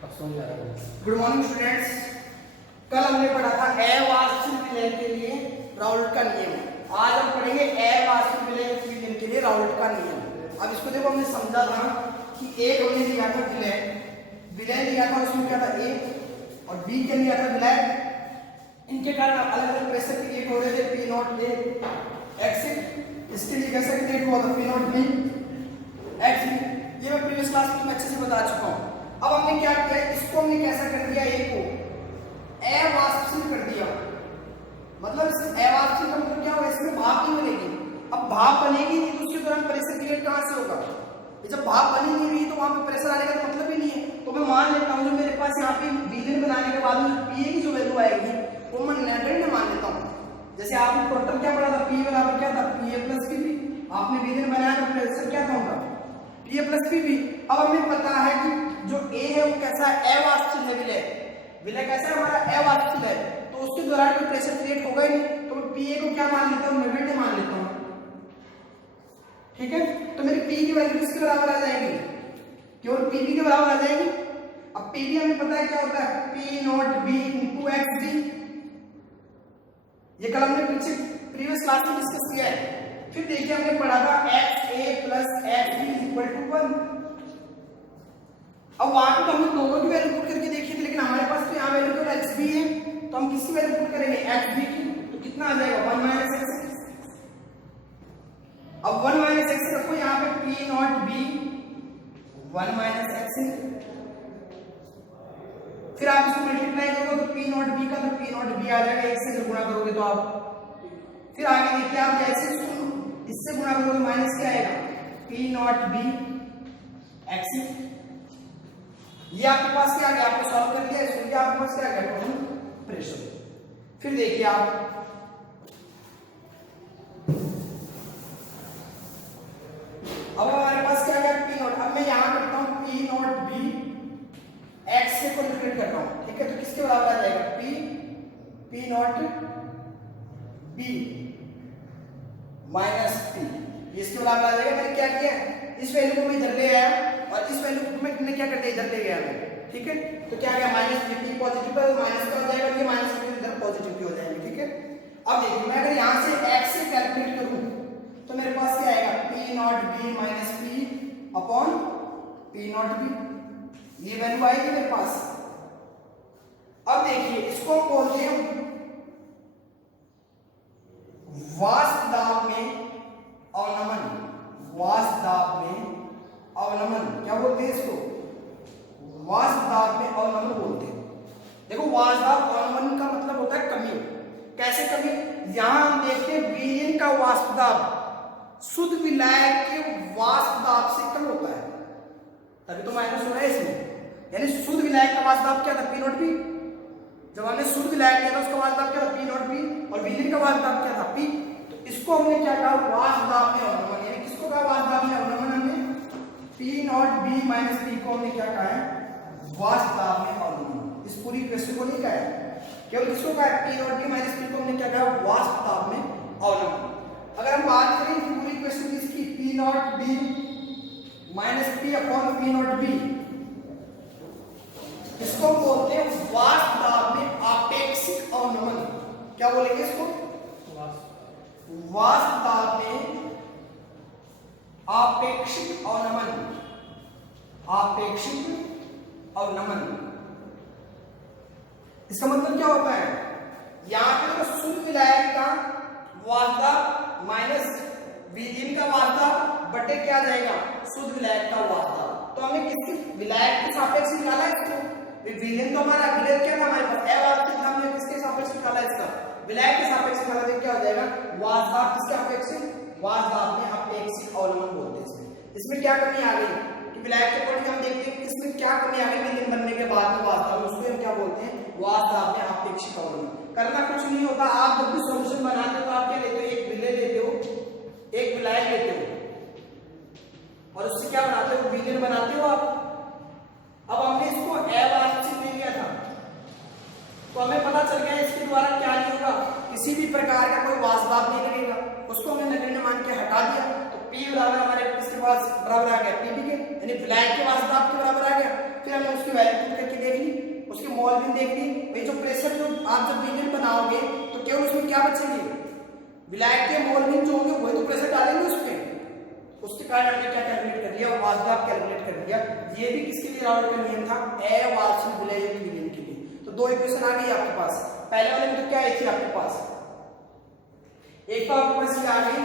Good morning students. कल हमने पढ़ा था अवास्तविक विलयन के लिए राउल्ट का नियम। आज हम पढ़ेंगे अवास्तविक विलयन के लिए राउल्ट का नियम। अब इसको देखो, हमने समझा था कि एक हमने लिया था विलयन लिया था, उसमें क्या था ए, और बी के लिया था विलयन। इनके कारण अलग अलग प्रेशर क्रिएट हो रहे थे, पी नॉट ए एक्स। इसके लिए कैसे क्रिएट हुआ था, पी नॉट बी एक्स। ये मैं प्रीवियस क्लास में अच्छे से बता चुका हूँ। अब हमने क्या किया, इसको हमने कैसा कर दिया, ए को अवास्तविक कर दिया। मतलब इस अवास्तविक का मतलब क्या होगा, इसमें भाप नहीं बनेगी। अब भाप बनेगी नहीं तो उसके दौरान प्रेशर क्रिएट कहां से होगा। जब भाप बनी नहीं रही तो वहां पे प्रेशर आने का मतलब ही नहीं है। तो मैं मान लेता हूं जो मेरे पास यहाँ पे विलयन बनाने के बाद में पीए की जो वैल्यू आएगी वो मैं नगण्य मान लेता हूँ। जैसे आपने टोटल क्या पढ़ा था, पी बराबर क्या था, पीए प्लस पीबी। आपने विलयन बनाया तो प्रेशर क्या था उनका, पीए प्लस पीबी। अब हमें पता है कि जो ए है वो कैसा है, अवास्तविक है। विलय कैसा है हमारा, अवास्तविक है। तो उसके दौरान कोई प्रेशर क्रिएट होगा ही नहीं। तो मैं पीए को क्या मान लेता हूँ, नगण्य मान लेता हूँ। ठीक है, तो मेरी पी की वैल्यू किसके बराबर आ जाएगी, केवल पीबी के बराबर आ जाएगी। अब पीबी हमें पता है क्या होता है, P not B into x D. ये कल हमने पीछे प्रीवियस क्लास में डिस्कस किया है। फिर देखिए हमने पढ़ा था X A plus X B equal to 1। अब वहां पे तो हमने दोनों की वैल्यू पुट करके देखी थी, लेकिन हमारे पास तो यहाँ वैल्यू केवल एक्स बी है। तो हम किसकी वैल्यू पुट करेंगे, एक्स बी की। तो कितना आ जाएगा, 1 माइनस एक्स। अब 1 माइनस एक्स रखो यहाँ पे, P not B 1 minus x. फिर आप इसको मल्टीप्लाई करोगे तो पी नॉट बी का तो पी नॉट बी आ जाएगा, एक से गुणा करोगे तो आप। फिर आगे देखिए, आप जैसे इससे गुणा करोगे तो माइनस क्या आएगा, पी नॉट बी एक्स। ये आपके पास क्या आ गया, आपने सॉल्व कर लिया इसको, आपके पास क्या आ गया, टोटल प्रेशर। फिर देखिए आप, अब हमारे पास क्या आ गया, पी नॉट। अब मैं यहां करता हूं पी नॉट बी एक्स से कैलकुलेट कर रहा हूं। ठीक है, तो किसके बराबर आ जाएगा, P not B minus P. इसके बराबर आ जाएगा। मैंने क्या किया, इस वैल्यू को मैं इधर ले आया और इस वैल्यू को मैं क्या कर दिया, इधर ले गया मैं। ठीक है, तो क्या गया, माइनस पी पॉजिटिव पर माइनस का हो जाएगा, ये माइनस पी इधर पॉजिटिव भी हो जाएंगे। ठीक है, अब देखिए मैं अगर यहां से x से कैलकुलेट करूं तो मेरे पास क्या आएगा, P not B minus P upon P not B. ये वैल्यू आएगी मेरे पास। अब देखिए इसको बोलते हैं वाष्प दाब में अवनमन। वाष्प दाब में अवनमन क्या बोलते हैं इसको, वाष्प दाब में अवनमन बोलते हैं। देखो वाष्प दाब अवनमन का मतलब होता है कमी। कैसे कमी, यहां हम देखते हैं विलयन का वाष्प दाब शुद्ध विलायक के वाष्प दाब से कम होता है, तभी तो माइनस हो रहा है इसमें। यानी शुद्ध विलायक का वाष्प दाब क्या था, पी नॉट बी। जब हमने शुद्ध विलायक लिया था उसका वाष्प दाब क्या था, पी नॉट बी, और विलयन का वाष्प दाब क्या था, पी। तो इसको हमने क्या कहा, वाष्प दाब में अवनमन। यानी किसको कहा, वाष्प दाब में अवनमन। हमने P not B minus P को हमने क्या कहा है, वाष्प दाब में अवनमन। इस पूरी क्वेश्चन को नहीं कहा है, केवल किसको कहा है, P not B minus P को हमने क्या कहा, वाष्प दाब में अवनमन। अगर हम बात करें पूरी क्वेश्चन इसकी, P not B minus P upon P not B, इसको बोलते हैं वाष्प दाब में आपेक्षिक अवनमन। क्या बोलेंगे इसको, वाष्प दाब में आपेक्षिक अवनमन। आपेक्षिक अवनमन इसका मतलब क्या होता है, यहां पे तो शुद्ध विलायक का वाष्प दाब माइनस विलयन का वाष्प दाब बटे क्या आ जाएगा, शुद्ध विलायक का वाष्प दाब। तो हमने किसके विलायक के सापेक्ष निकाला इसको, विलयन तो हमारा विलयन क्या था हमारे पास, अवास्तविक था, हमने किसके सापेक्ष निकाला, इसका विलायक के सापेक्ष निकाला। तो क्या हो जाएगा, वाष्प दाब किसके अपेक्षित, वाष्प दाब में अपेक्षिक अवनमन बोलते हैं। इसमें क्या कमी आ गई कि विलायक के अकॉर्डिंग हम देखते हैं इसमें क्या कमी आ गई, विलयन बनने के बाद में वाष्प दाब, उसको हम क्या बोलते हैं, वाष्प दाब में अपेक्षिक अवनमन। करना कुछ नहीं होता, आप जब भी सॉल्यूशन बनाते हो तो आप क्या लेते हो, एक विलय लेते हो, एक विलायक लेते हो और उससे क्या बनाते हो, विलयन बनाते हो आप। अब हमने इसको अवास्तविक ले लिया था तो हमें पता चल गया इसके द्वारा क्या नहीं होगा, किसी भी प्रकार का कोई वाष्प दाब नहीं करेगा। उसको हमने नगण्य मान के हटा दिया। तो P बराबर हमारे इसके पास बराबर आ गया पीबी के, यानी विलायक के वाष्प दाब के बराबर आ गया। फिर हमने उसकी वैल्यू पुट करके उसकी मोलविन देख ली। भाई जो प्रेशर जो आप जब विलियन बनाओगे तो केवल उसमें क्या बचेंगे, विलायक के मोलविन जो होंगे वही तो प्रेशर डालेंगे उस पे। उसके कारण हमने क्या कैलकुलेट कर लिया, वास्तव कैलकुलेट कर दिया। ये भी किसके लिए राउल्ट का नियम था, अवाष्पित विलयन विलियन के लिए। तो दो इक्वेशन आ गई आपके पास। पहले वाले में तो क्या आई थी आपके पास, एक तो आपके पास ये आ गई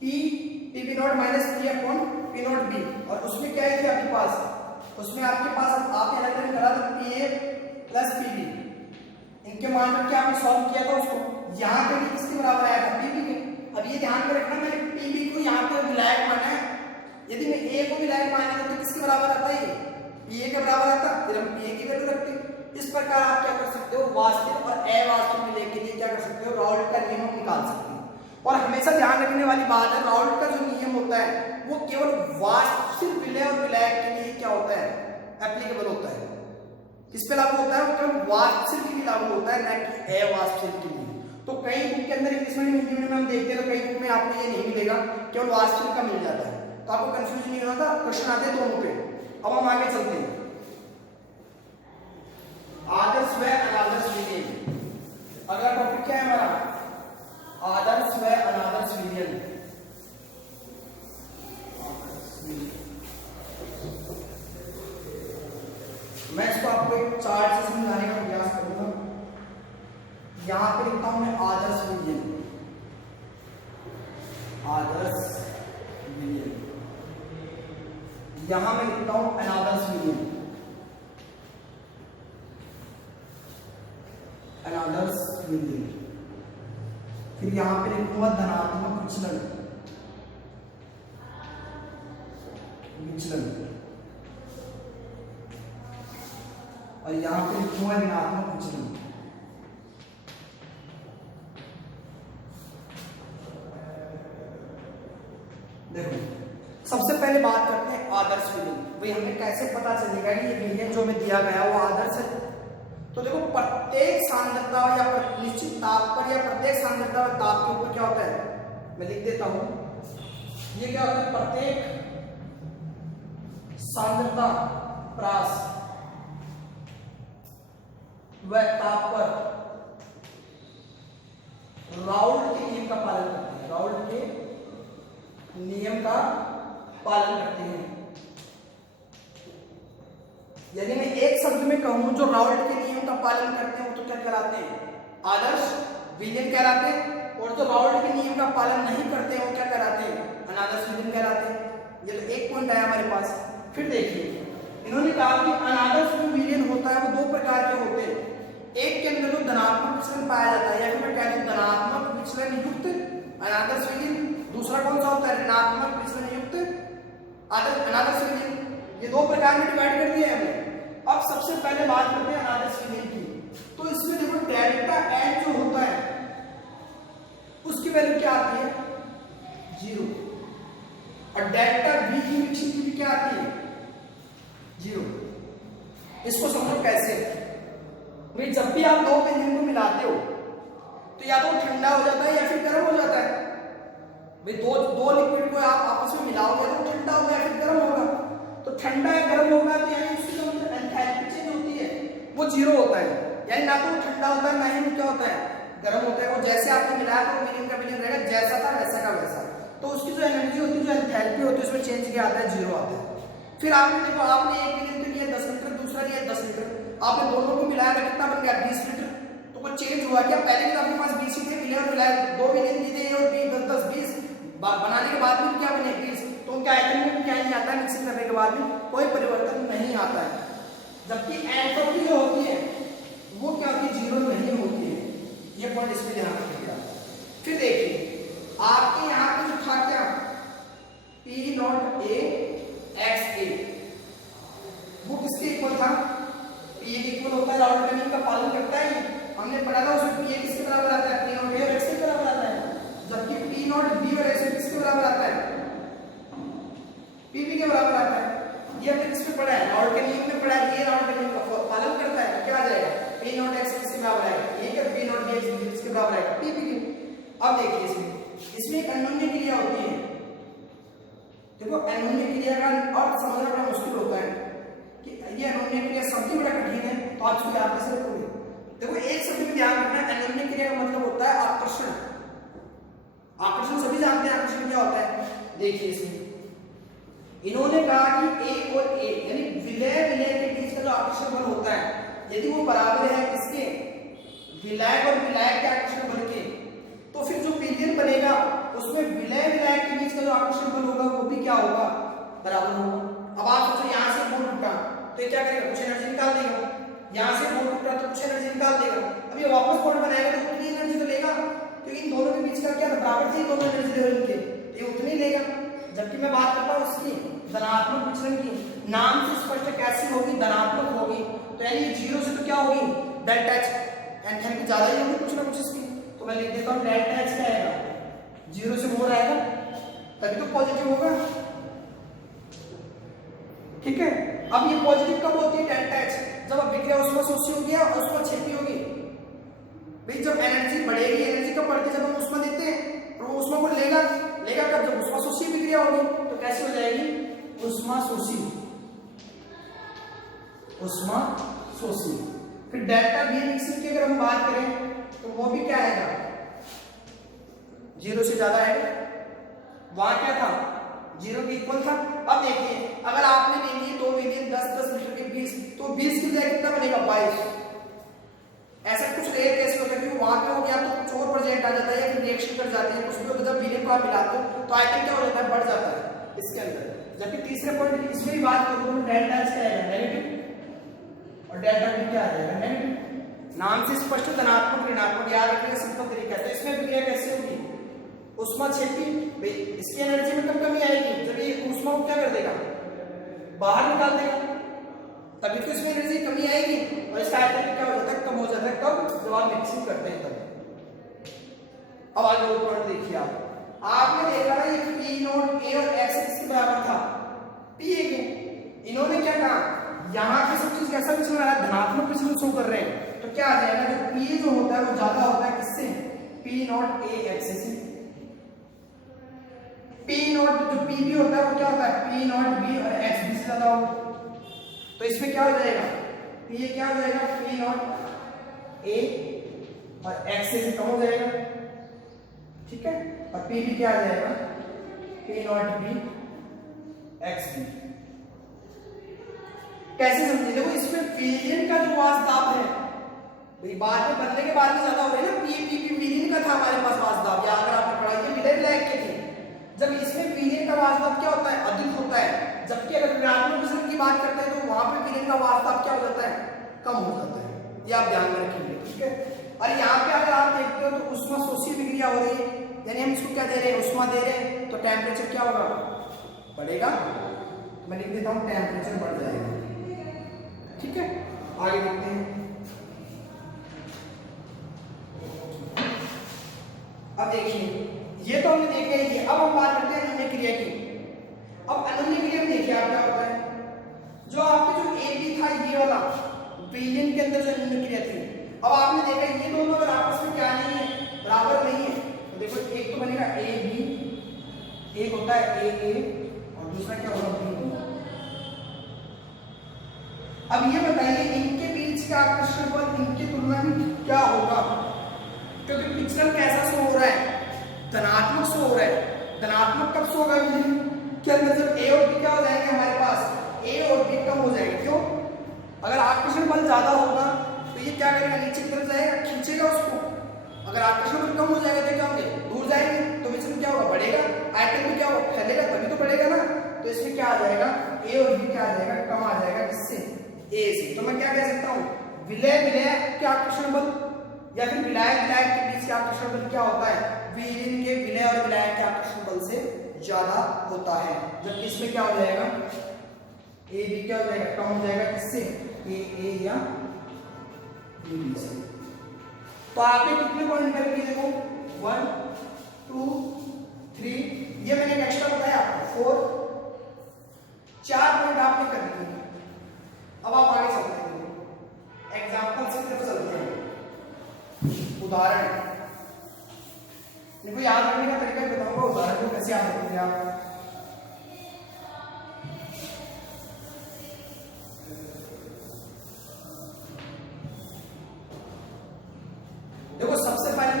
P B not minus P upon P not B, और उसमें क्या है थी आपके पास, उसमें आपके पास आपने अलग अलग करा था P A plus P B. इनके मान पर क्या आपने सॉल्व किया था उसको, यहाँ पे भी किसके बराबर आया था, पी बी के। अब ये ध्यान में रखना मैंने पी बी को यहाँ पे विलायक माना है, यदि मैं ए को विलायक माना तो किसके बराबर आता है, पी ए के बराबर आता, फिर हम पी ए की वैल्यू रखते। इस प्रकार आप क्या कर सकते हो, वास्तविक और अवास्तविक विलय के लिए क्या कर सकते हो, राउल्ट का नियम निकाल सकते हो। और हमेशा ध्यान रखने वाली बात है, राउल्ट का जो नियम होता है वो केवल वास्तविक विलय और विलायक के लिए क्या होता है, एप्लीकेबल होता है। किस पे लागू होता है, वो केवल वास्तविक के लिए लागू होता है, ना कि अवास्तविक के लिए। तो कई बुक के अंदर इंग्लिश में हिंदी में हम देखते हैं तो कई बुक में आपको ये नहीं मिलेगा, केवल वास्तविक का मिल जाता है। तो आपको कंफ्यूजन नहीं होता, क्वेश्चन आते हैं दोनों पे। अब हम आगे चलते हैं, आदर्श व अनादर्श विलयन। अगला टॉपिक क्या है हमारा, आदर्श व अनादर्श विलयन। मैं इसको आपको एक चार्ट से समझाने का प्रयास करूंगा। यहां पे लिखता हूं मैं आदर्श विलयन, आदर्श विलयन। यहां मैं लिखता हूं अनादर्श विलयन, अनादर्श विलयन। फिर यहां पे लिखूंगा धनात्मक विचलन, विचलन। और यहां पे लिखूंगा ऋणात्मक विचलन। देखो सबसे पहले बात करते हैं आदर्श विलयन। भाई हमें कैसे पता चलेगा कि ये विलयन जो हमें दिया गया वो आदर्श है। तो देखो प्रत्येक सांद्रता या निश्चित ताप पर या प्रत्येक सांद्रता और ताप के ऊपर क्या होता है, मैं लिख देता हूं, ये क्या होता है, प्रत्येक सांद्रता प्रास व ताप पर राउल्ट के नियम का पालन करते हैं, राउल्ट के नियम का पालन करते हैं। यदि मैं एक शब्द में कहूं जो राउल्ट के नियम का पालन करते हैं वो तो क्या कहलाते हैं, आदर्श विलयन कहलाते हैं। और जो राउल्ट के नियम का पालन नहीं करते हैं वो क्या कहलाते हैं, अनादर्श विलयन कहलाते हैं। ये तो एक पॉइंट आया हमारे पास। फिर देखिए इन्होंने कहा कि अनादर्श जो विलयन होता है वो दो प्रकार के होते हैं। एक के अंदर जो धनात्मक विचलन पाया जाता है, या फिर मैं कह दूं धनात्मक विचलन युक्त अनादर्श विलयन। दूसरा कौन सा होता है, ऋणात्मक विचलन युक्त अनादर्श विलयन। ये दो प्रकार में डिवाइड कर दिया है हमने। अब सबसे पहले बात करते हैं अनादर्श विलयन की। तो इसमें देखो डेल्टा एच जो होता है उसकी वैल्यू क्या आती है, 0। और डेल्टा बी की विक्षिप्ति भी क्या आती है, 0। इसको समझो कैसे, भाई जब भी आप दो विलयन को मिलाते हो तो या तो ठंडा हो जाता है या फिर गर्म हो जाता है। भाई दो लिक्विड को आप आपस में मिलाओगे तो ठंडा होगा या फिर गर्म होगा। तो ठंडा या गर्म होगा तो यानी उसकी जो एंथैल्पी चेंज होती है वो 0 होता है, यानी ना तो वो ठंडा होता है ना ही वो क्या होता है, गर्म होता है। वो जैसे आपने मिलाया तो विलयन का विलयन रहेगा, जैसा था वैसा का वैसा। तो उसकी जो एनर्जी होती है, जो एंथैल्पी होती है, उसमें चेंज क्या आता है, 0 आता है। फिर आपने देखो आपने एक विलयन तो लिया 10 लीटर, दूसरा लिया 10 लीटर, आपने दोनों को मिलाया तो कितना बन गया, 20 लीटर। तो कुछ चेंज हुआ क्या, पहले तो आपके पास 20 थे विलयन मिलाया, दो विलयन लिए थे और 10 20 बनाने के बाद भी क्या बने 20। तो उनका आयतन में क्या नहीं आता है, मिक्सिंग करने के बाद भी कोई परिवर्तन नहीं आता है। जबकि एंट्रोपी जो होती है वो क्या होती है, 0 नहीं होती है। ये पॉइंट इसमें ध्यान रखिएगा। फिर देखिए आपके यहाँ पे जो था क्या, पी नॉट ए एक्स ए, वो किसके इक्वल था, पी के इक्वल होता है, राउल्ट का नियम का पालन करता है। हमने पढ़ा था उसमें पी किसके बराबर आता है, पी नॉट ए और एक्स के बराबर आता है। जबकि पी नॉट बी और एक्स किसके बराबर आता है, पीबी के बराबर आता है। ये हमने किस पे पढ़ा है, राउल्ट के नियम में पढ़ा है। ये राउल्ट के नियम का पालन करता है, क्या आ जाएगा, पी नॉट एक्स किसके बराबर आएगा, ये क्या पी नॉट बी एक्स किसके बराबर आएगा, पीबी के। अब देखिए इसमें एक अन्योन्य क्रिया होती है। देखो अन्योन्य क्रिया का अर्थ समझना बड़ा मुश्किल होता है कि ये अन्योन्य क्रिया सबसे बड़ा कठिन है। तो तो आप इसको याद कैसे रखोगे? देखो एक शब्द में ध्यान रखना, अनन्य क्रिया का मतलब होता है आकर्षण। आकर्षण सभी जानते हैं आकर्षण क्या होता है। देखिए इसमें इन्होंने कहा कि ए और ए यानी विलय विलय के बीच का जो आकर्षण बल होता है यदि वो बराबर है किसके, विलायक और विलायक के आकर्षण बल के, तो फिर जो विलयन बनेगा उसमें विलय विलायक के बीच का जो आकर्षण बल होगा वो भी क्या होगा, बराबर होगा। अब आप सोचो यहाँ से बोल टूटा तो ये क्या करेगा, कुछ एनर्जी निकाल देगा। यहाँ से बोल टूटा तो कुछ एनर्जी निकाल देगा। अब ये वापस बोल बनाएगा तो उतनी एनर्जी तो लेगा, क्योंकि इन दोनों के बीच का क्या बराबर थे दोनों एनर्जी लेवल के, ये उतनी लेगा। जबकि मैं बात करता हूँ उसकी धनात्मक विचलन की, नाम से स्पष्ट कैसी होगी, धनात्मक होगी। तो यानी जीरो से तो क्या होगी, डेल्टा एच एन की ज्यादा ही होगी कुछ ना कुछ इसकी। तो मैं लिख देता हूँ डेल्टा एच क्या आएगा, जीरो से मोर आएगा तभी तो पॉजिटिव होगा। ठीक है, अब ये पॉजिटिव कब होती है, डेल्टा एच जब अभिक्रिया उसमें शोषी होगी और उसमें क्षति होगी। भाई जब एनर्जी बढ़ेगी, एनर्जी कब बढ़ती है, जब हम उसमें देते हैं और वो उसमें को लेगा कब, जब उसमें शोषी अभिक्रिया होगी तो कैसी हो जाएगी, उष्मा शोषी, उष्मा शोषी। फिर डेल्टा बी विकसित की अगर हम बात करें तो वो भी क्या आएगा, जीरो से ज्यादा आएगा। वहां क्या था, जीरो के इक्वल था। अब देखिए अगर आपने ले ली 2 मिलियन 10 मीटर के 20, तो 20 की जगह कितना बनेगा, 22। ऐसा कुछ रेयर कैसे होता है, क्योंकि वहां पे हो गया तो कुछ और प्रोजेक्ट आ जाता है या फिर रिएक्शन कर जाते हैं कुछ भी होता है। जब विलियन को आप मिलाते हो तो आयतन क्या हो जाता है, बढ़ जाता है इसके अंदर। जबकि तीसरे पॉइंट इसमें भी बात करूं तो डेल्टा एच क्या आएगा, नेगेटिव, और डेल्टा बी क्या आ जाएगा, नेगेटिव। नाम से स्पष्ट धनात्मक ऋणात्मक याद रखने का सिंपल तरीका है। तो इसमें विक्रिया कैसे होगी, उष्मा क्षति, इसकी एनर्जी में कब कमी आएगी, जब ये उष्मा को क्या कर देगा, बाहर निकाल देगा, तभी तो इसमें एनर्जी कमी आएगी और इसका आयतन क्या हो जाता है, कम हो जाता है। कब, जब आप मिक्सिंग करते हैं तब। अब आगे वो पॉइंट देखिए आपने देखा ना ये पी नोट ए और एक्स किसके बराबर था, पी ए के। इन्होंने क्या कहा, यहाँ पे सब चीज कैसा विचलन आ रहा है, धनात्मक विचलन शो कर रहे हैं। तो क्या आ जाएगा, जो पी जो होता है वो ज्यादा होता है किससे, पी नॉट ए एक्स से। पी नॉट जो पी बी होता है वो क्या होता है, पी नॉट बी और एक्स बी से ज्यादा होगा। तो इसमें क्या हो जाएगा, पी ए क्या हो जाएगा, पी नॉट ए और एक्स से कम हो जाएगा। ठीक है, और पी बी क्या आ जाएगा, P not B X B. कैसे समझे, देखो इसमें विलयन का जो वास्तव है बाद में बनने के बाद में ज्यादा हो रहा है ना, पी पी पी विलयन का था हमारे पास वास्तव, या अगर आपने पढ़ा ये विलय विलायक के थे। जब इसमें विलयन का वास्तव क्या होता है, अधिक होता है। जबकि अगर ऋणात्मक विचलन की बात करते हैं तो वहां पे विलयन का वास्तव क्या हो जाता है, कम हो जाता है। ये आप ध्यान में रखेंगे। ठीक है, और यहाँ पे अगर आप देखते हो तो उष्मा शोषी विक्रिया हो रही है, यानी हम इसको क्या दे रहे हैं, उष्मा दे रहे हैं, तो टेम्परेचर क्या होगा, बढ़ेगा। मैं लिख देता हूँ टेम्परेचर बढ़ जाएगा। ठीक है, आगे देखते हैं। अब देखिए ये तो हमने देखा ही है। अब हम बात करते हैं अनन्य क्रिया की। अब अनन्य क्रिया में देखिए आप क्या होता है, जो आपके जो ए बी था ये वाला विलयन के अंदर जो अनन्य क्रिया थी, अब आपने देखा ये दोनों अगर आपस में क्या नहीं है, बराबर नहीं है, तो देखो एक तो बनेगा ए बी, एक होता है ए और दूसरा क्या होगा, बी। अब ये बताइए इनके बीच का आकर्षण बल इनकी तुलना में क्या होगा, क्योंकि विचलन कैसा शो हो रहा है, धनात्मक शो हो रहा है। धनात्मक कब शो होगा के अंदर, जब ए और बी क्या हो जाएंगे हमारे पास, ए और बी कम हो जाएंगे। क्यों, अगर आकर्षण बल ज्यादा होगा तो ये क्या करेगा, नीचे की तरफ जाएगा, खींचेगा उसको। अगर आकर्षण बल कम हो जाएगा तो क्या होंगे, दूर जाएंगे, तो विचलन क्या होगा, बढ़ेगा। आयतन भी क्या होगा, फैलेगा, तभी तो बढ़ेगा ना। तो इसमें क्या आ जाएगा, ए और बी क्या आ जाएगा, कम आ जाएगा। किससे, ए से। तो मैं क्या कह सकता हूँ, विलय विलय के आकर्षण बल या फिर विलायक विलायक के बीच का आकर्षण बल क्या होता है, विलयन के विलय और विलायक के आकर्षण बल से ज्यादा होता है। जबकि इसमें क्या हो जाएगा, ए बी क्या हो जाएगा, कम हो जाएगा। किससे, ए या बी से। तो आपने कितने पॉइंट कर दिए, देखो 1 2 3, ये मैंने एक्स्ट्रा बताया आपको 4, 4 पॉइंट आपने कर दिए। अब आप आगे चलते हैं, एग्जाम्पल से तरफ चलते हैं। उदाहरण देखो, याद रखने का तरीका बताऊंगा, उदाहरण को कैसे याद रखेंगे आप।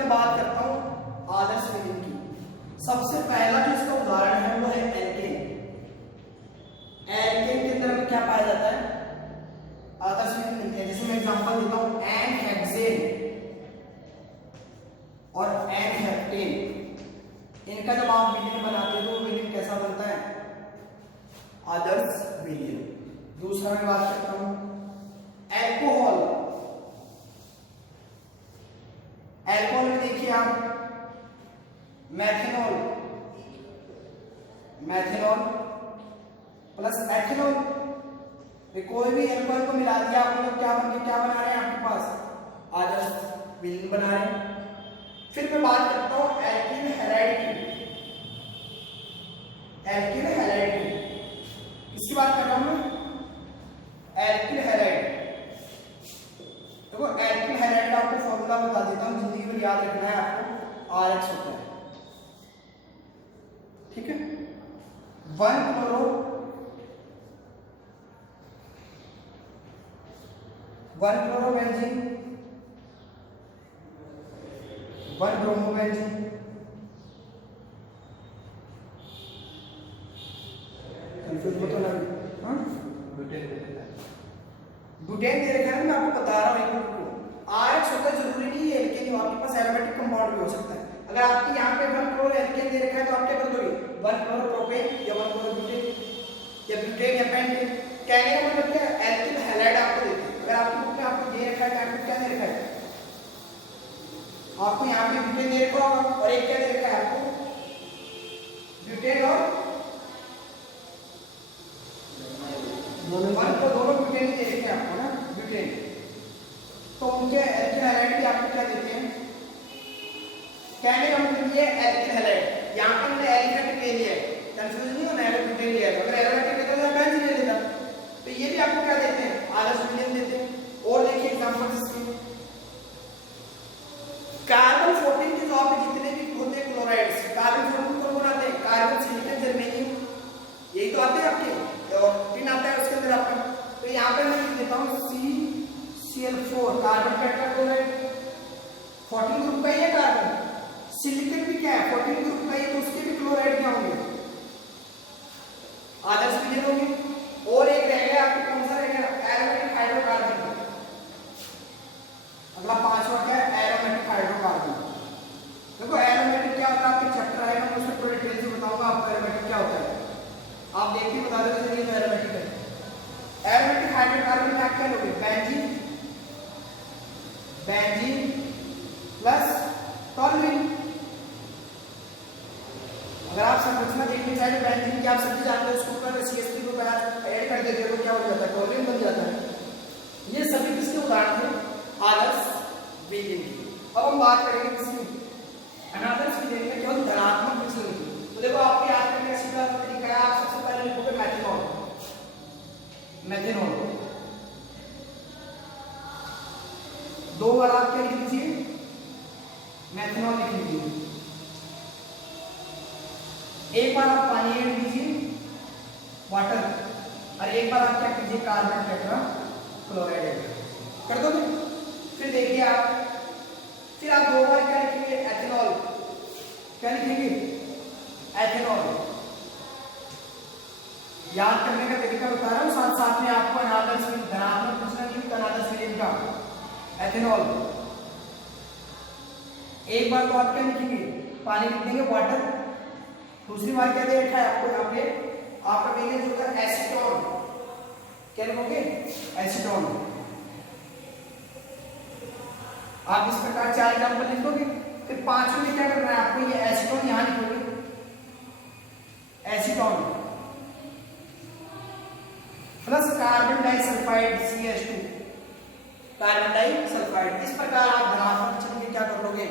मैं बात करता हूँ आदर्श विलीन की, सबसे पहला जो इसका उदाहरण है वो है एल्केन। एल्केन के अंदर में क्या पाया जाता है, आदर्श विलीन मिलते हैं। जैसे मैं एग्जांपल देता हूँ एन हेक्सेन और एन हेप्टेन, इनका जब आप विलीन बनाते हो तो विलीन कैसा बनता है, आदर्श विलीन। दूसरा मैं बात करता हूँ एल्कोहल। एल्कोहल में देखिए आप मैथेनॉल, मैथेनॉल प्लस एथेनॉल, कोई भी एल्कोहल को मिला दिया आप लोग क्या बना रहे हैं, आपके पास आदर्श विलीन बना रहे हैं। फिर मैं बात करता हूं एल्किल हैलाइड की। एल्किल हैलाइड की इसकी बात कर रहा हूं मैं, एल्किल हैलाइड। देखो एल्किल हैलाइड का आपको फॉर्मूला बता देता हूं, जिंदगी में याद रखना है आपको, RH होता है, ठीक है। 1 क्लोरोबेंजीन, 1 ब्रोमोबेंजीन, कंफ्यूज मत होना। हाँ ब्यूटेन दे रखा है, मैं आपको बता रहा हूँ एक मिनट को। RH होता है, जरूरी नहीं है एल्केन हो, आपके पास एरोमेटिक कंपाउंड भी हो सकता है। अगर आपके यहाँ पे 1 क्लोरो एल्केन दे रखा है तो आप क्या कर दोगे, 1 क्लोरो प्रोपेन या 1 क्लोरो ब्यूटेन या ब्यूटेन या पेंटेन। कहने का मतलब क्या है, एल्किल हैलाइड आपको देते हैं। अगर आपकी बुक में आपको दे रखा है, आपको क्या दे रखा है, आपको यहाँ पे ब्यूटेन दे रखा होगा और एक क्या दे रखा है आपको, ब्यूटेन और दोनों ब्यूटेन दे रखे हैं आपको ना, ब्यूटेन। तो उनके एल्किल हैलाइड भी आपको क्या देते हैं, कहने का मतलब ये एल्किल हैलाइड। यहाँ पर हमने एलिफेंट ले लिया है, कंफ्यूज नहीं होना है, ब्यूटेन लिया है, अगर एरोमेटिक लेता तो बेंजीन ले लेता। तो ये भी आपको क्या देते हैं, आदर्श विलीन देते हैं। और देखिए एग्जांपल इसके, कार्बन 14 के जो आपके जितने भी होते हैं क्लोराइड्स, कार्बन 14 कौन बनाते हैं, कार्बन, सिलिकॉन, जर्मेनियम, यही तो आते हैं आपके, और टिन आता है उसके अंदर आपका। तो यहाँ पे मैं लिख देता हूँ CCl4 कार्बन टेट्राक्लोराइड, 14 ग्रुप का ही है कार्बन। सिलिकॉन भी क्या है, 14 ग्रुप का ही, तो उसके भी क्लोराइड क्या होंगे, आदर्श विलीन होंगे। और एक रह गया आपको, कौन सा रह गया, एरोमेटिक हाइड्रोकार्बन। अगला 5वां क्या है, एरोमेटिक हाइड्रोकार्बन। देखो एरोमेटिक क्या होता है, आपके चैप्टर आएगा, मैं उसमें थोड़ी डिटेल से बताऊंगा आपको एरोमेटिक क्या होता है। आप देख के बता देते चलिए तो एरोमेटिक है। एरोमेटिक हाइड्रोकार्बन में आप क्या लोगे, बेंजीन, बेंजीन प्लस टॉलुइन। अगर आप संरचना देखनी चाहिए बेंजीन की, आप सभी जानते हो, उसको ऊपर CH3 को ऐड कर देते हो तो क्या हो जाता है, टॉलुइन बन जाता है। ये सभी किसके उदाहरण थे, आदर्श विलीन की। अब हम बात करेंगे किसकी, अनादर्श विलीन में केवल धनात्मक विचलन की। तो देखो आपको याद करने का सीधा तरीका है, आप सबसे पहले लिखोगे मैथेनॉल, मैथेनॉल 2 बार आप क्या लिख दीजिए, मैथेनॉल लिख लीजिए। एक बार आप पानी ऐड कीजिए, वाटर, और एक बार आप क्या कीजिए, कार्बन टेट्राक्लोराइड ऐड कर दोगे। फिर देखिए आप, फिर आप 2 बार क्या लिखेंगे, एथेनॉल, क्या लिखेंगे, एथेनॉल। याद करने का तरीका बता रहा हूं, साथ साथ में आपको अनादर्श विलीन, धनात्मक विचलन, अनादर्श विलीन का एथेनॉल। एक बार तो आप क्या लिखेंगे, पानी लिख देंगे, वाटर। दूसरी बार क्या दे रखा है आपको, यहाँ पे आपका मेन जो होता है एसीटोन, क्या लिखोगे, एसीटोन। आप इस प्रकार 4 एग्जाम्पल लिखोगे। फिर 5वें में क्या करना है आपको, ये एसीटोन यहां लिखोगे, acetone plus carbon disulphide CH2, carbon disulphide. इस प्रकार आप धनात्मक विचलन के क्या कर लोगे,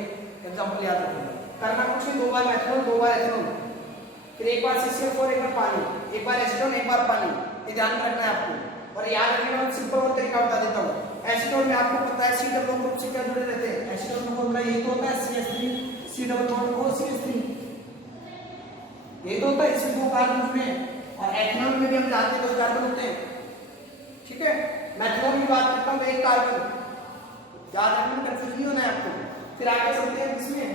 एग्जाम्पल याद रखोगे। करना कुछ नहीं, 2 बार मैथेनॉल, 2 बार एथेनॉल, फिर एक बार CCl4, एक बार पानी, एक बार एसीटोन, एक बार पानी। ये ध्यान रखना है आपको। और याद रखने का सिंपल और तरीका बता देता हूँ। एसीटोन में आपको पता है C ग्रुप से क्या जुड़े रहते हैं, एसीटोन का फॉर्मूला ये तो होता है CH3 C++O3, ये तो होता है, इसमें 2 कार्बन जुड़े हैं। और एथेनॉल में भी हम जानते हैं 2 कार्बन होते हैं, ठीक है। मैथेनॉल की बात करता हूँ तो 1 कार्बन, याद रखना, कंफ्यूज नहीं होना है आपको। फिर फिर आगे चलते हैं इसमें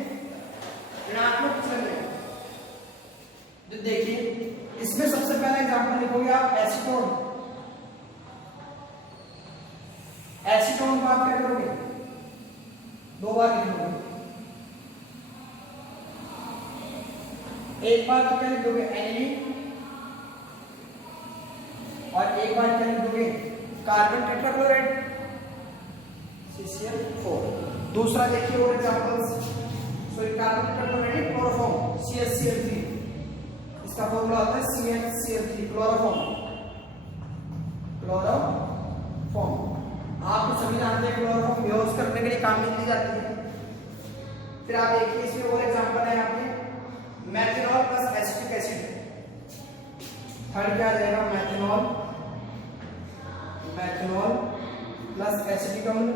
ऋणात्मक विचलन में। तो देखिए इसमें सबसे पहला एग्जांपल लिखोगे आप एसीटोन। एसीटोन का आप क्या करोगे, दो बार लिखोगे, एक बार क्या लिख दोगे एनिलीन और एक बार क्या लिख दोगे कार्बन टेट्राक्लोराइड CCl4। दूसरा देखिए और examples, sorry carbon tetrachloride chloroform CHCl3, इसका फॉर्मूला होता है CHCl3 क्लोरोफॉर्म। आप सभी जानते हैं क्लोरोफॉर्म बेहोश करने के लिए काम में ली जाती है। फिर आप देखिए इसमें और एग्जांपल है यहाँ पे methanol plus acetic acid. Third क्या आ जाएगा मेथनॉल प्लस एसिटिक अम्ल,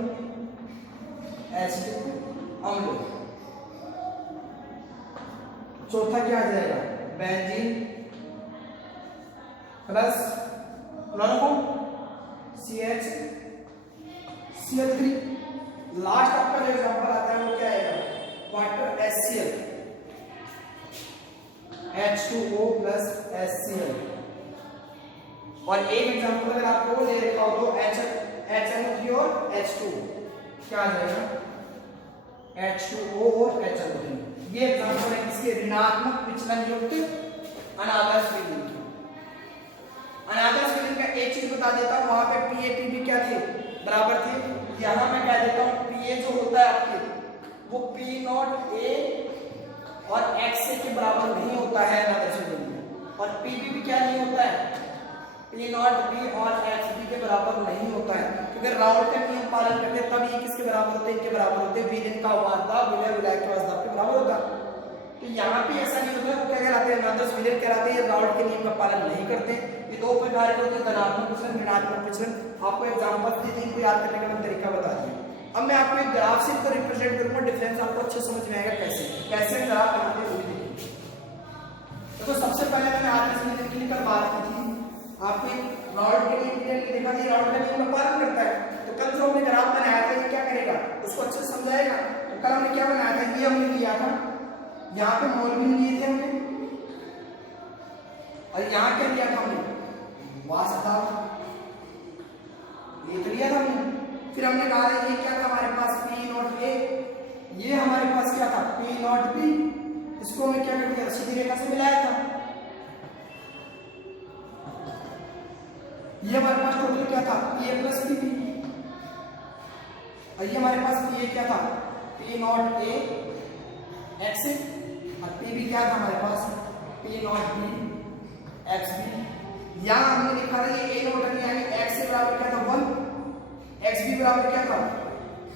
चौथा क्या आ जाएगा benzene plus chloroform CHCl3। Last आपका जो एग्जांपल आता है वो क्या आएगा water HCl H2O plus HCl। और एक एग्जांपल अगर आपको दे रखा हो तो HNO3 और H2 क्या आ जाएगा H2O और HNO3। ये एग्जांपल है किसके ऋणात्मक विचलन युक्त अनादर्श विलयन की। अनादर्श विलयन का एक चीज बता देता हूं, वहां पे Pa Pb क्या थे बराबर थे। यहां मैं कह देता हूं Pa जो होता है आपके वो P0A और XA के बराबर नहीं होता है अनादर्श विलयन में, और Pb भी क्या नहीं होता है P0B और XB के बराबर नहीं होता है। क्योंकि राउल्ट का नियम पालन करते हैं तब ये किसके बराबर होते हैं, इनके बराबर होते हैं। विलयन का वार्ता विलय विलय के वार्ता के बराबर होता है। तो यहाँ पे ऐसा नहीं होता है, वो क्या कहलाते हैं अनादर्श विलयन कहलाते हैं। राउल्ट के नियम का पालन नहीं करते। ये दो प्रकार के होते हैं धनात्मक विचलन ऋणात्मक विचलन। आपको एग्जांपल दे दी, इनको याद करने का मैं तरीका बता दिया। अब मैं आपको एक ग्राफ से इसको रिप्रेजेंट करूंगा, डिफरेंस आपको अच्छे समझ में आएगा कैसे ग्राफ बनाते हैं। तो सबसे पहले मैंने आदर्श विलयन की लेकर बात की थी, आपको राउल्ट के नियम देखा था, राउल्ट का नियम का पालन करता है। तो कल जो हमने ग्राफ बनाया था ये क्या करेगा उसको अच्छे से समझाएगा। तो कल हमने क्या बनाया था, ये हमने लिया था, यहाँ पे मोलविन लिए थे हमने, और यहाँ क्या लिया था हमने वास्तव ये तो लिया था हमने। फिर हमने कहा ये क्या था हमारे पास P0A, ये हमारे पास क्या था P0B, इसको हमने क्या कर दिया सीधी रेखा से मिलाया था। ये हमारे पास टोटल क्या था Pa प्लस Pb, और ये हमारे पास Pa क्या था P0A XA, और Pb क्या था हमारे पास P0B XB। यहाँ हमने लिखा था ये A नोट यानी X से बराबर क्या था 1, XB बराबर क्या था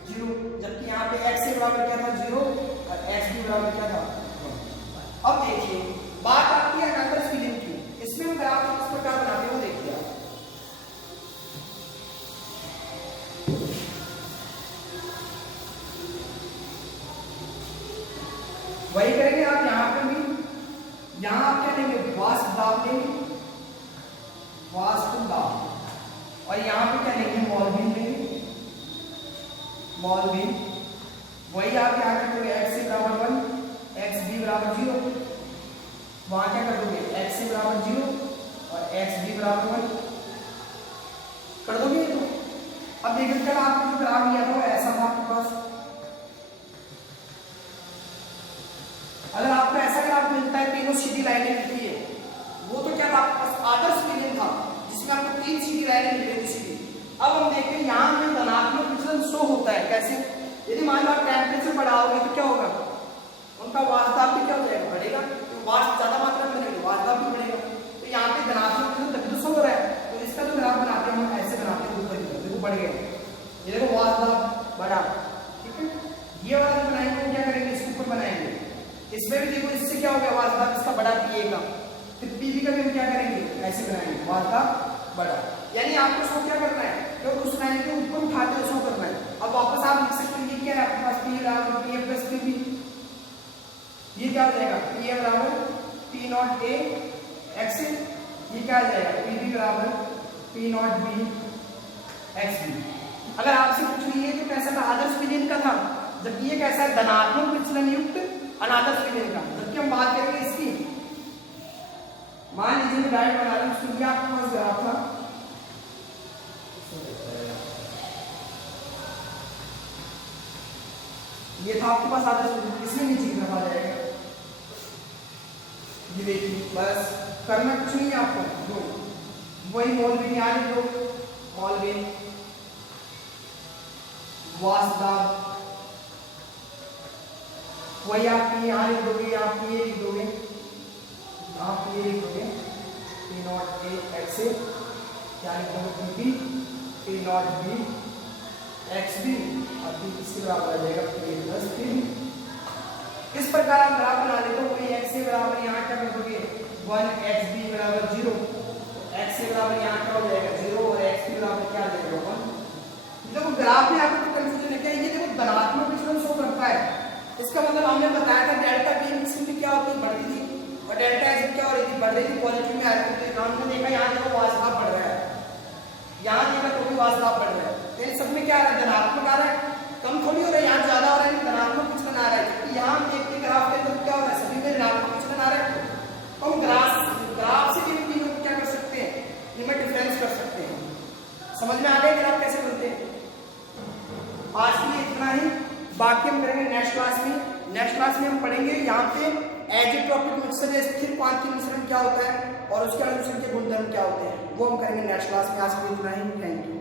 0, जबकि यहाँ पे X से बराबर क्या था 0 और XB बराबर क्या था 1। अब देखिए बात आती है अनादर्श विलयन की, इसमें हम ग्राफ किस प्रकार बनाते हैं वो देखिए आप। वही करेंगे आप यहाँ पे भी, यहाँ आप क्या लेंगे वाष्प दाब लेंगे, वाष्प दाब, और यहाँ पे क्या लेंगे मोलविन लेंगे, मोलविन। वही आप यहाँ कर दोगे x से बराबर 1 XB बराबर 0, वहां क्या कर दोगे x से बराबर 0 और XB बराबर 1 कर दोगे। तो अब देखिए कल आपने जो ग्राफ लिया था ऐसा था आपके पास। अगर आपको ऐसा ग्राफ मिलता है तीनों सीधी लाइनें मिलती है, वो तो क्या था आपके पास आदर्श विलयन था जिसमें आपको तीन सीधी लाइनें मिल रही थी। अब हम देखते हैं यहाँ में धनात्मक विचलन शो होता है कैसे, यदि मान लो आप टेम्परेचर बढ़ाओगे तो क्या होगा उनका वाष्प भी क्या हो जाएगा बढ़ेगा, तो वाष्प ज्यादा मात्रा में बनेगा वाष्प भी बढ़ेगा। तो यहाँ पे धनात्मक विचलन तभी तो शो हो रहा है। तो इसका जो ग्राफ बनाते हैं हम ऐसे बनाते हैं, ऊपर देखो बढ़ गया, ये देखो वाष्प बढ़ा, ठीक है। ये वाला जो बनाएंगे वो क्या करेंगे इसके ऊपर बनाएंगे, इसमें भी देखो इससे क्या हो गया वाष्प इसका बड़ा Pa का, फिर Pb का भी हम क्या करेंगे ऐसे बनाएंगे वाष्प बड़ा। यानी आपको शो क्या करना है तो उस लाइन के ऊपर उठाते हुए शो करना है। अब वापस आप लिख सकते हैं ये क्या है आपके पास P बराबर Pa प्लस Pb, ये क्या हो जाएगा Pa बराबर P0A XA, ये क्या आ जाएगा Pb बराबर P0B XB। अगर आपसे पूछ लीजिए तो कैसा था आदर्श विलयन का था, जबकि ये कैसा है, धनात्मक विचलन युक्त अनादर्श विलयन का। जबकि हम बात करेंगे इसकी, मान लीजिए मैं डायरेक्ट बना रहा हूं, इसके लिए आपके पास ग्राफ था, ये था आपके पास आदर्श विलयन, इसमें नीचे की तरफ आ जाएगा। ये देखिए, बस करना कुछ नहीं है आपको, दो वही मौलवी यहाँ लिख दो, मौलवी वासदाब, वही आपकी यहाँ लिख दोगे, आप ये लिख दोगे, आप ये लिख दोगे P not A X A, क्या लिख दोगे P P not B X B, और बी इसके बराबर आ जाएगा पी प्लस पी। इस प्रकार आप ग्राफ बना लेते हो, वही एक्स ए बराबर यहाँ क्या कर दोगे 1 एक्स बी बराबर 0, एक्स ए बराबर यहाँ क्या हो जाएगा 0 और एक्स बी बराबर क्या आ जाएगा 1। देखो ग्राफ में आपको कंफ्यूजन है क्या, ये देखो धनात्मक विचलन शो करता है, इसका मतलब हमने बताया था डेल्टा बी मिक्सिंग में क्या होती है, बढ़ती थी, और डेल्टा एक्स क्या हो रही थी, बढ़ रही थी, पॉजिटिव में आ रही थी। हमने देखा यहाँ देखो वास्तव बढ़ रहा है, यहाँ देखा तो भी वास्तव बढ़ रहा है, तो इन सब में क्या आ रहा है, धनात्मक आ रहा है, कम थोड़ी हो रहा है, यहाँ ज्यादा हो रहा है, धनात्मक विचलन आ रहा है। यहाँ हम देखते ग्राफ के अंदर क्या हो रहा है, सभी में ऋणात्मक विचलन आ रहा है। तो हम ग्राफ से इन तीनों को क्या कर सकते हैं, इनमें डिफरेंस कर सकते हैं। समझ में आ गया ग्राफ कैसे बनते हैं। आज के लिए इतना ही, बाकी हम करेंगे नेक्स्ट क्लास में। नेक्स्ट क्लास में हम पढ़ेंगे यहाँ पे एजियोट्रॉपिक मिक्सचर या स्थिर क्वांटिक मिश्रण क्या होता है और उसके अनुसरण के गुणधर्म क्या होते हैं, वो हम करेंगे नेक्स्ट क्लास में। आज के लिए इतना ही, थैंक यू।